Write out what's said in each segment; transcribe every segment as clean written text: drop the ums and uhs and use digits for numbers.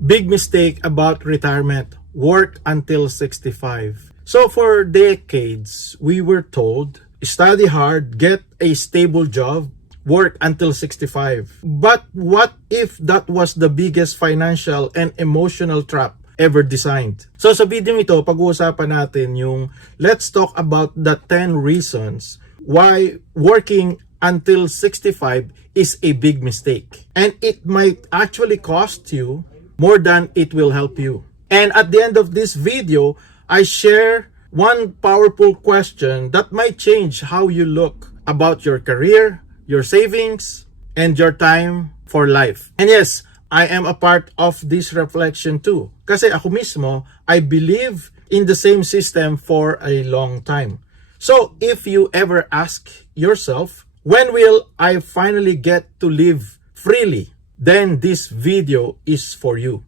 Big mistake about retirement. Work until 65. So for decades, we were told, study hard, get a stable job, work until 65. But what if that was the biggest financial and emotional trap ever designed? So sa video ito, pag-uusapan natin yung let's talk about the 10 reasons why working until 65 is a big mistake. And it might actually cost you more than it will help you. And at the end of this video, I share one powerful question that might change how you look about your career, your savings, and your time for life. And yes, I am a part of this reflection too. Kasi ako mismo, I believe in the same system for a long time. So if you ever ask yourself, when will I finally get to live freely? Then this video is for you.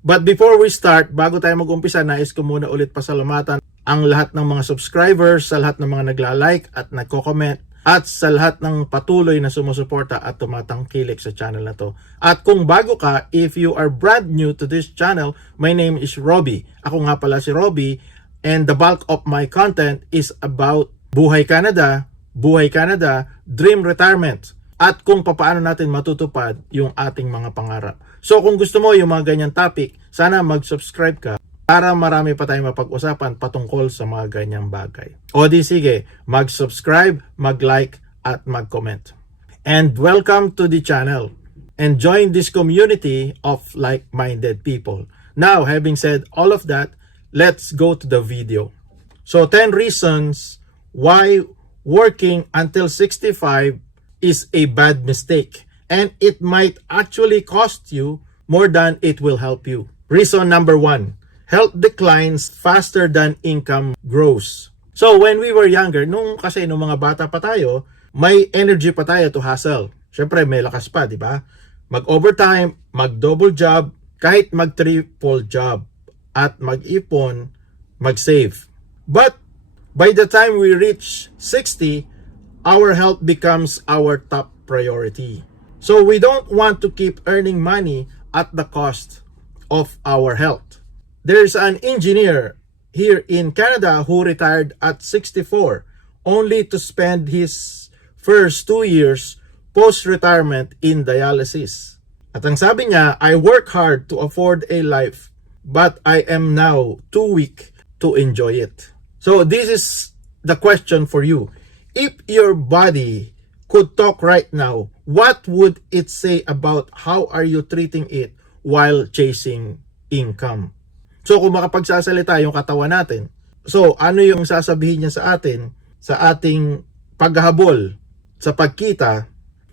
But before we start, bago tayo mag-umpisa, nais ko muna ulit pasalamatan ang lahat ng mga subscribers, sa lahat ng mga nagla-like at nagko-comment, at sa lahat ng patuloy na sumusuporta at tumatangkilik sa channel na to. At kung bago ka, if you are brand new to this channel, my name is Robbie. Ako nga pala si Robbie, and the bulk of my content is about Buhay Canada, Dream Retirement, at kung paano natin matutupad yung ating mga pangarap. So kung gusto mo yung mga ganyan topic, sana mag-subscribe ka para marami pa tayong mapag-usapan patungkol sa mga ganyang bagay. O di sige, mag-subscribe, mag-like, at mag-comment. And welcome to the channel. And join this community of like-minded people. Now, having said all of that, let's go to the video. So 10 reasons why working until 65 is a bad mistake, and it might actually cost you more than it will help you. Reason number 1, health declines faster than income grows. So when we were younger, nung mga bata pa tayo, may energy pa tayo to hustle. Syempre may lakas pa, di ba? Mag-overtime, mag-double job, kahit mag-triple job, at mag-ipon, mag-save. But by the time we reach 60, our health becomes our top priority. So we don't want to keep earning money at the cost of our health. There's an engineer here in Canada who retired at 64, only to spend his first 2 years post-retirement in dialysis. At ang sabi niya, I work hard to afford a life, but I am now too weak to enjoy it. So this is the question for you. If your body could talk right now, what would it say about how are you treating it while chasing income? So kung makapagsasalita yung katawan natin, so ano yung sasabihin niya sa atin sa ating paghahabol sa pagkita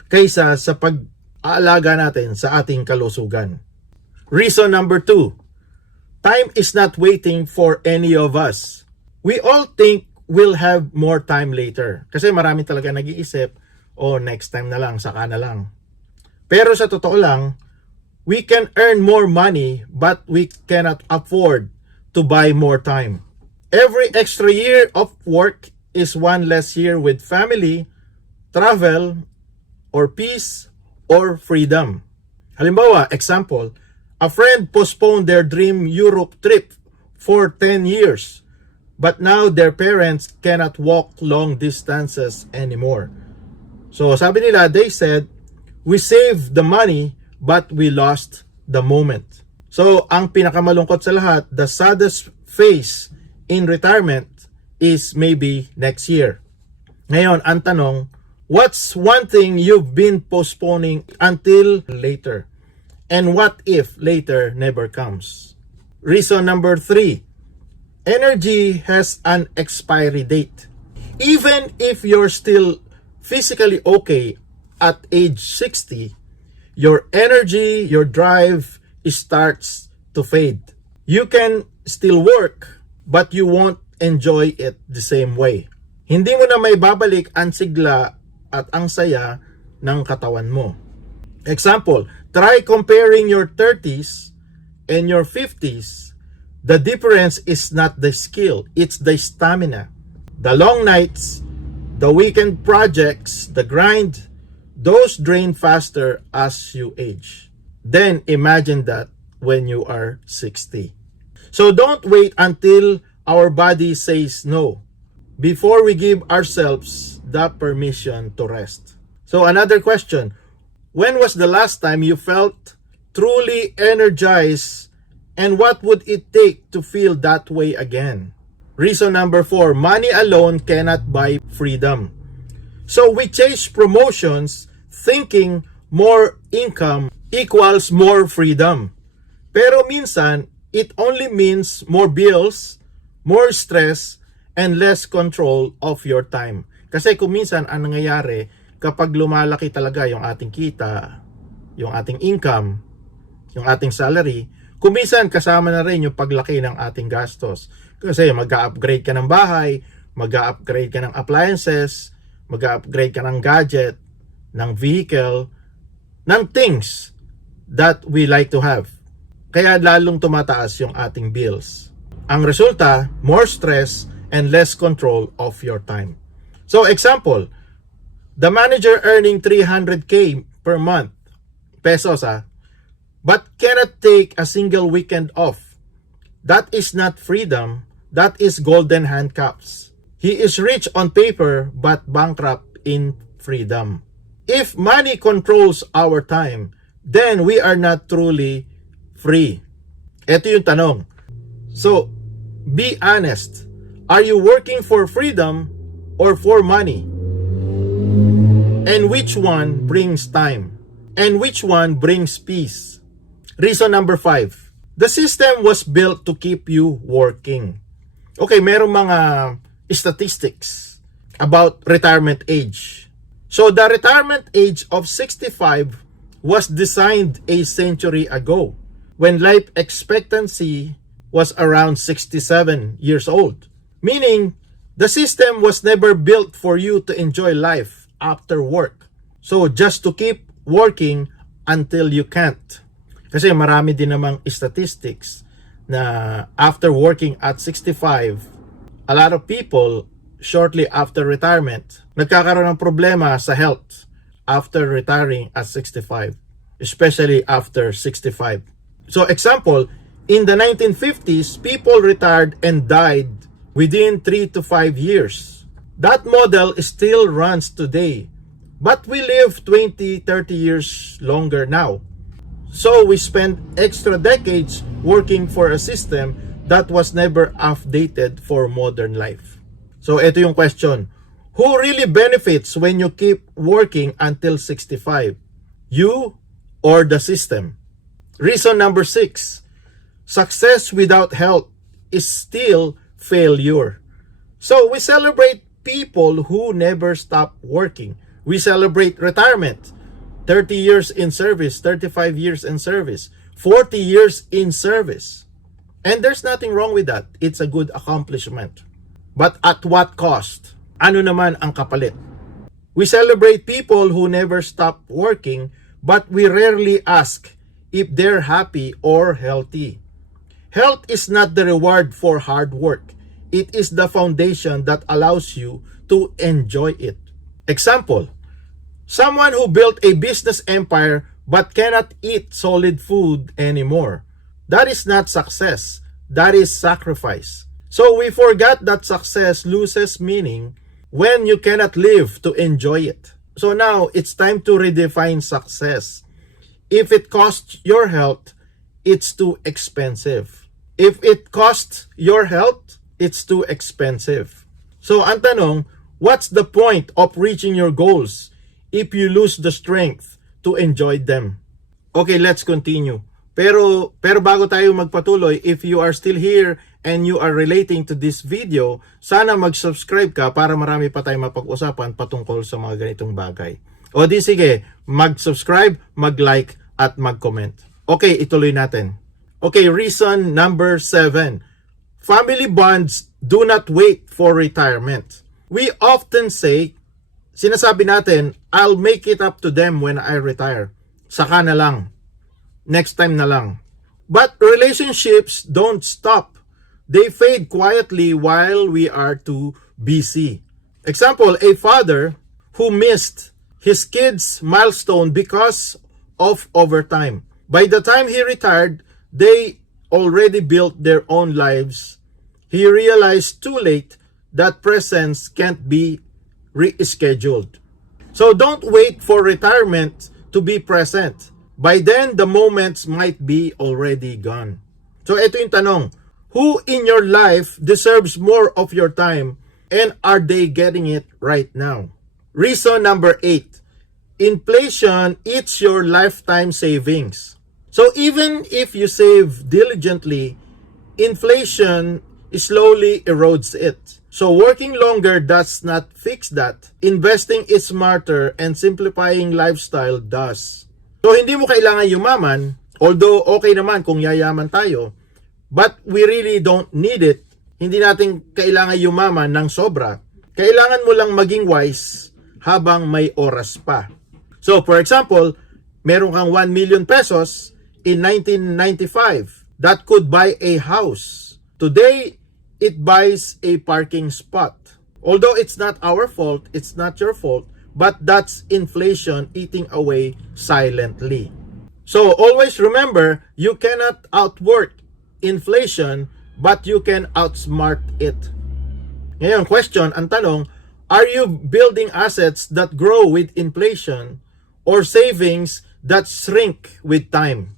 kaysa sa pag-aalaga natin sa ating kalusugan? Reason number 2, time is not waiting for any of us. We all think we'll have more time later. Kasi marami talaga nag-iisip, next time na lang, saka na lang. Pero sa totoo lang, we can earn more money, but we cannot afford to buy more time. Every extra year of work is one less year with family, travel, or peace, or freedom. Halimbawa, example, a friend postponed their dream Europe trip for 10 years. But now their parents cannot walk long distances anymore. So sabi nila, they said, we saved the money but we lost the moment. So ang pinakamalungkot sa lahat, the saddest phase in retirement is maybe next year. Ngayon, ang tanong, what's one thing you've been postponing until later? And what if later never comes? Reason number 3, energy has an expiry date. Even if you're still physically okay at age 60, your energy, your drive starts to fade. You can still work, but you won't enjoy it the same way. Hindi mo na may babalik ang sigla at ang saya ng katawan mo. Example, try comparing your 30s and your 50s. The difference is not the skill, it's the stamina. The long nights, the weekend projects, the grind, those drain faster as you age. Then imagine that when you are 60. So don't wait until our body says no before we give ourselves the permission to rest. So another question, when was the last time you felt truly energized, and what would it take to feel that way again? Reason number 4, money alone cannot buy freedom. So we chase promotions thinking more income equals more freedom. Pero minsan, it only means more bills, more stress, and less control of your time. Kasi kung minsan, ang nangyayari, kapag lumalaki talaga yung ating kita, yung ating income, yung ating salary, kung minsan kasama na rin yung paglaki ng ating gastos. Kasi mag-upgrade ka ng bahay, mag-upgrade ka ng appliances, mag-upgrade ka ng gadget, ng vehicle, ng things that we like to have. Kaya lalong tumataas yung ating bills. Ang resulta, more stress and less control of your time. So example, the manager earning 300k per month, pesos but cannot take a single weekend off. That is not freedom, that is golden handcuffs. He is rich on paper but bankrupt in freedom. If money controls our time, then we are not truly free. Ito yung tanong. So, be honest. Are you working for freedom or for money? And which one brings time? And which one brings peace? Reason number 5. The system was built to keep you working. Okay, merong mga statistics about retirement age. So the retirement age of 65 was designed a century ago when life expectancy was around 67 years old. Meaning, the system was never built for you to enjoy life after work. So just to keep working until you can't. Kasi marami din namang statistics na after working at 65, a lot of people shortly after retirement, nagkakaroon ng problema sa health after retiring at 65, especially after 65. So example, in the 1950s, people retired and died within 3 to 5 years. That model still runs today, but we live 20, 30 years longer now. So we spend extra decades working for a system that was never updated for modern life. So ito yung question. Who really benefits when you keep working until 65? You or the system? Reason number 6. Success without health is still failure. So we celebrate people who never stop working. We celebrate retirement. 30 years in service, 35 years in service, 40 years in service. And there's nothing wrong with that. It's a good accomplishment. But at what cost? Ano naman ang kapalit? We celebrate people who never stop working, but we rarely ask if they're happy or healthy. Health is not the reward for hard work. It is the foundation that allows you to enjoy it. Example, someone who built a business empire but cannot eat solid food anymore. That is not success. That is sacrifice. So we forgot that success loses meaning when you cannot live to enjoy it. So now it's time to redefine success. If it costs your health, it's too expensive. If it costs your health, it's too expensive. So ang tanong, what's the point of reaching your goals if you lose the strength to enjoy them? Okay, let's continue. Pero bago tayo magpatuloy, if you are still here and you are relating to this video, sana mag-subscribe ka para marami pa tayong mapag-usapan patungkol sa mga ganitong bagay. O di sige, mag-subscribe, mag-like, at mag-comment. Okay, ituloy natin. Okay, reason number 7. Family bonds do not wait for retirement. We often say, sinasabi natin, I'll make it up to them when I retire. Saka na lang. Next time na lang. But relationships don't stop. They fade quietly while we are too busy. Example, a father who missed his kid's milestone because of overtime. By the time he retired, they already built their own lives, he realized too late that presence can't be rescheduled. So don't wait for retirement to be present. By then, the moments might be already gone. So ito yung tanong, who in your life deserves more of your time, and are they getting it right now? Reason number 8, inflation eats your lifetime savings. So even if you save diligently, inflation slowly erodes it. So working longer does not fix that. Investing is smarter and simplifying lifestyle does. So hindi mo kailangan yumaman, although okay naman kung yayaman tayo, but we really don't need it. Hindi natin kailangan yumaman ng sobra. Kailangan mo lang maging wise habang may oras pa. So for example, meron kang 1 million pesos in 1995 that could buy a house. Today, it buys a parking spot. Although it's not our fault, it's not your fault, but that's inflation eating away silently. So always remember, you cannot outwork inflation, but you can outsmart it. Ngayon, question, ang tanong, are you building assets that grow with inflation or savings that shrink with time?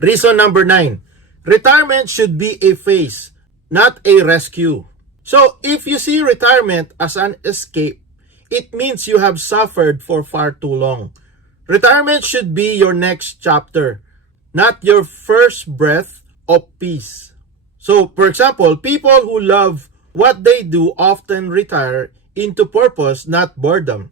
Reason number 9, retirement should be a phase, not a rescue. So if you see retirement as an escape, it means you have suffered for far too long. Retirement should be your next chapter, not your first breath of peace. So for example, people who love what they do often retire into purpose, not boredom.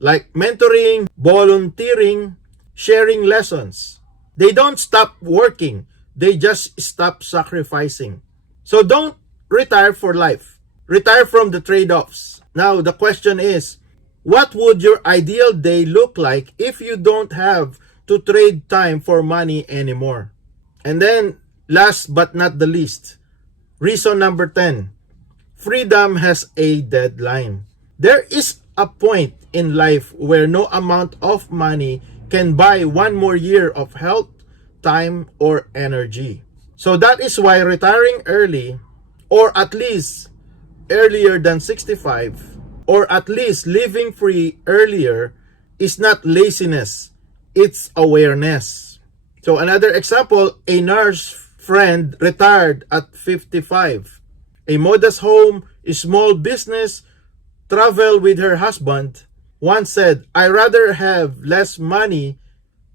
Like mentoring, volunteering, sharing lessons. They don't stop working, they just stop sacrificing. So don't retire for life. Retire from the trade-offs. Now, the question is, what would your ideal day look like if you don't have to trade time for money anymore? And then, last but not the least, reason number 10, freedom has a deadline. There is a point in life where no amount of money can buy one more year of health, time, or energy. So that is why retiring early, or at least earlier than 65, or at least living free earlier, is not laziness, it's awareness. So another example, a nurse friend retired at 55. A modest home, a small business, travel with her husband, once said, "I rather have less money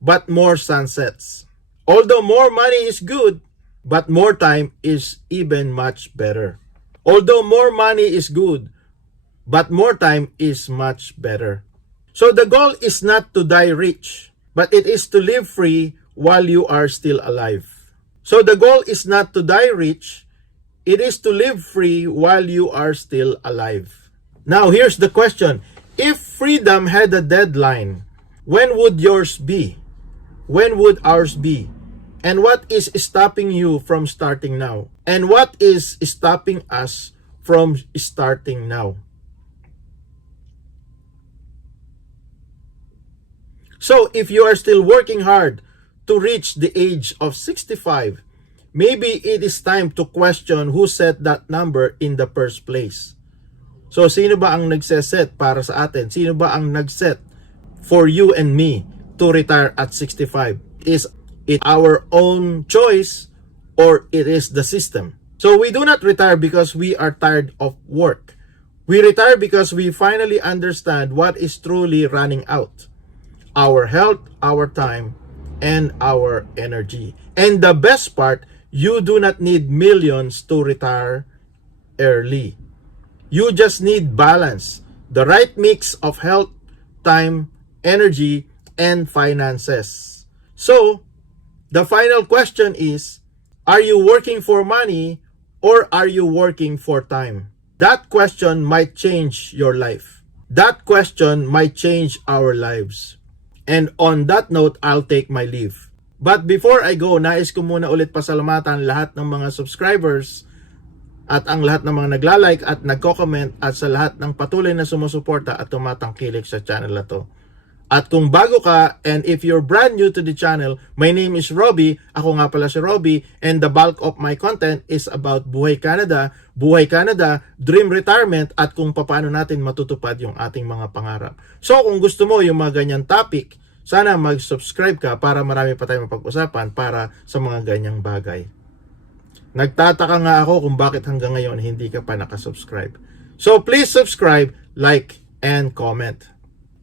but more sunsets." Although more money is good, but more time is even much better. Although more money is good, but more time is much better. So the goal is not to die rich, but it is to live free while you are still alive. So the goal is not to die rich, it is to live free while you are still alive. Now here's the question. If freedom had a deadline, when would yours be? When would ours be? And what is stopping you from starting now? And what is stopping us from starting now? So if you are still working hard to reach the age of 65, maybe it is time to question who set that number in the first place. So sino ba ang nagse-set para sa atin? Sino ba ang nag-set for you and me to retire at 65? Is it our own choice or it is the system? So we do not retire because we are tired of work. We retire because we finally understand what is truly running out. Our health, our time, and our energy. And the best part, you do not need millions to retire early. You just need balance, the right mix of health, time, energy, and finances. So, the final question is, are you working for money or are you working for time? That question might change your life. That question might change our lives. And on that note, I'll take my leave. But before I go, nais ko muna ulit pasalamatan lahat ng mga subscribers at ang lahat ng mga nagla-like at nagko-comment at sa lahat ng patuloy na sumusuporta at tumatangkilik sa channel na to. At kung bago ka, and if you're brand new to the channel, my name is Robbie. Ako nga pala si Robbie, and the bulk of my content is about Buhay Canada, dream retirement, at kung paano natin matutupad yung ating mga pangarap. So kung gusto mo yung mga ganyan topic, sana mag-subscribe ka para marami pa tayong mapag-usapan para sa mga ganyang bagay. Nagtataka nga ako kung bakit hanggang ngayon hindi ka pa nakasubscribe. So please subscribe, like, and comment.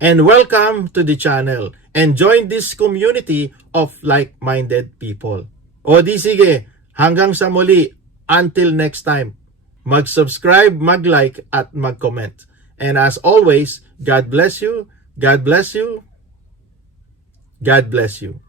And welcome to the channel and join this community of like-minded people. O di sige, hanggang sa muli, until next time, mag-subscribe, mag-like, at mag-comment. And as always, God bless you, God bless you, God bless you.